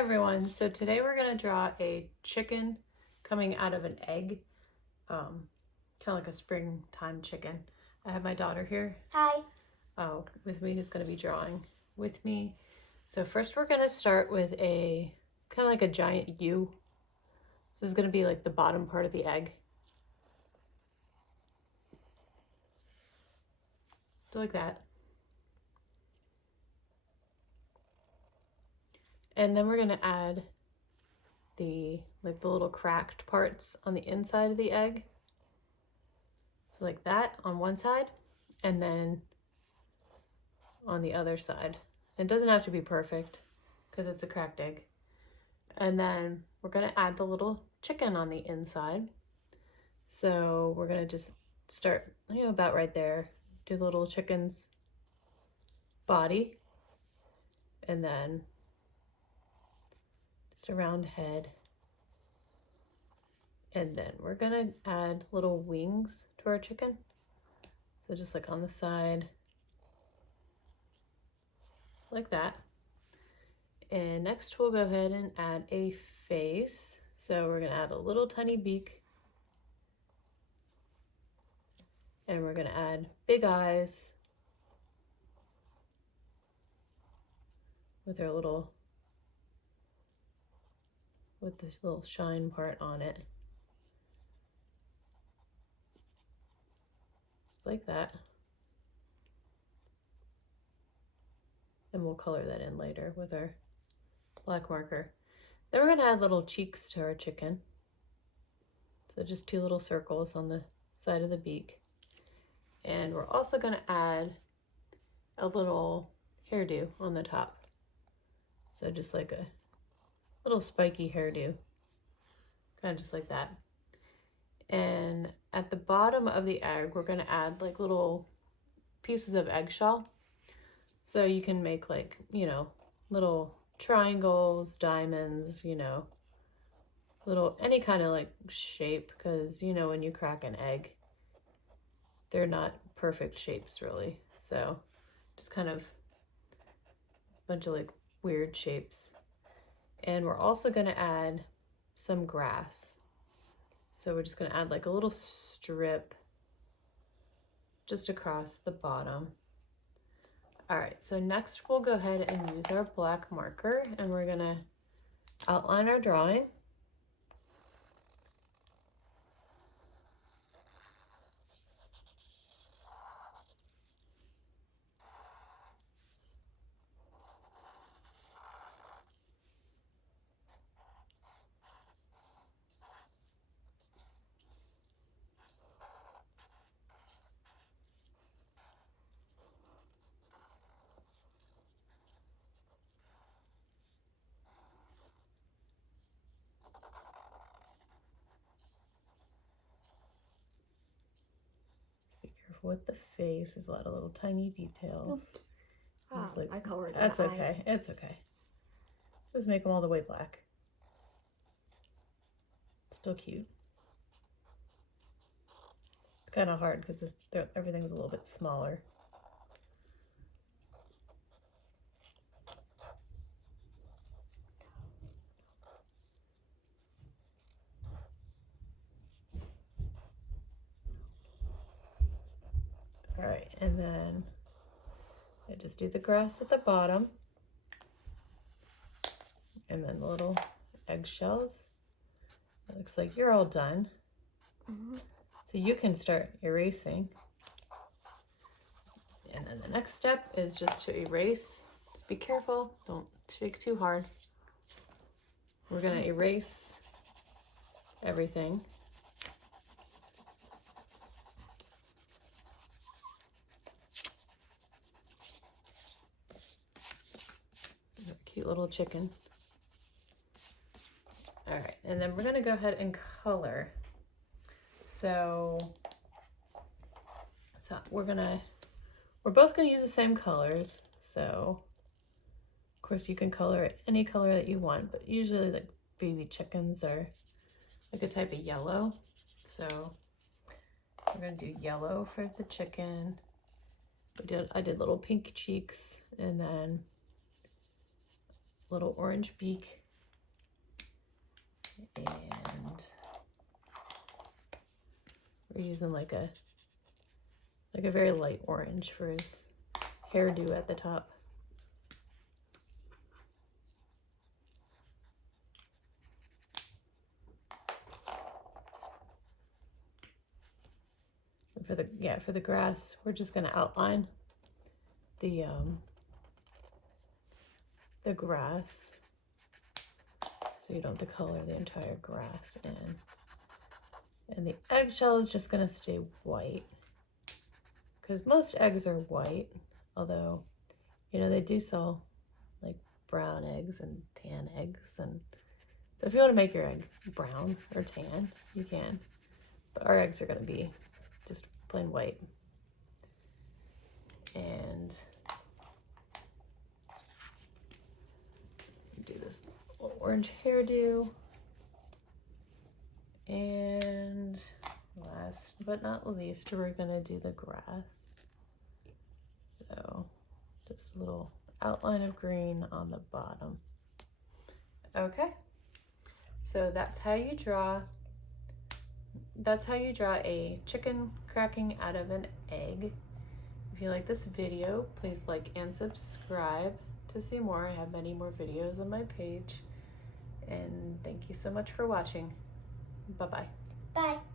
everyone. So today we're going to draw a chicken coming out of an egg, kind of like a springtime chicken. I have my daughter here. Hi. With me, who's going to be drawing with me. So first we're going to start with a kind of like a giant U. This is going to be like the bottom part of the egg. So like that. And then we're going to add the little cracked parts on the inside of the egg. So like that on one side, and then on the other side. It doesn't have to be perfect because it's a cracked egg. And then we're going to add the little chicken on the inside. So we're going to just start, about right there. Do the little chicken's body, and then just a round head. And then we're going to add little wings to our chicken. So just like on the side, like that. And next we'll go ahead and add a face. So we're going to add a little tiny beak. And we're going to add big eyes with this little shine part on it. Just like that. And we'll color that in later with our black marker. Then we're going to add little cheeks to our chicken. So just two little circles on the side of the beak. And we're also going to add a little hairdo on the top. So just like a little spiky hairdo, kind of just like that. And at the bottom of the egg, we're going to add like little pieces of eggshell. So you can make little triangles, diamonds, little, any kind of like shape, because when you crack an egg, they're not perfect shapes really. So just kind of a bunch of like weird shapes. And we're also going to add some grass. So we're just going to add like a little strip just across the bottom. All right, so next we'll go ahead and use our black marker, and we're going to outline our drawing. With the face, there's a lot of little tiny details. I colored That's the okay. eyes. It's okay. Just make them all the way black. Still cute. It's kind of hard because everything's a little bit smaller. All right, and then I just do the grass at the bottom, and then the little eggshells. It looks like you're all done. So you can start erasing. And then the next step is just to erase. Just be careful, don't shake too hard. We're gonna erase everything. Cute little chicken. All right, and then we're gonna go ahead and color. So we're both gonna use the same colors. So of course you can color it any color that you want, but usually like baby chickens are like a type of yellow. So we're gonna do yellow for the chicken. I did little pink cheeks, and then little orange beak And we're using like a very light orange for his hairdo at the top. And for the grass, we're just gonna outline the grass, so you don't have to color the entire grass in. And the eggshell is just gonna stay white, because most eggs are white, although, you know, they do sell like brown eggs and tan eggs, and so if you want to make your egg brown or tan, you can, but our eggs are gonna be just plain white. And do this little orange hairdo. And last but not least, we're gonna do the grass. So just a little outline of green on the bottom. Okay, so that's how you draw a chicken cracking out of an egg. If you like this video, please like and subscribe to see more. I have many more videos on my page. And thank you so much for watching. Bye-bye. Bye.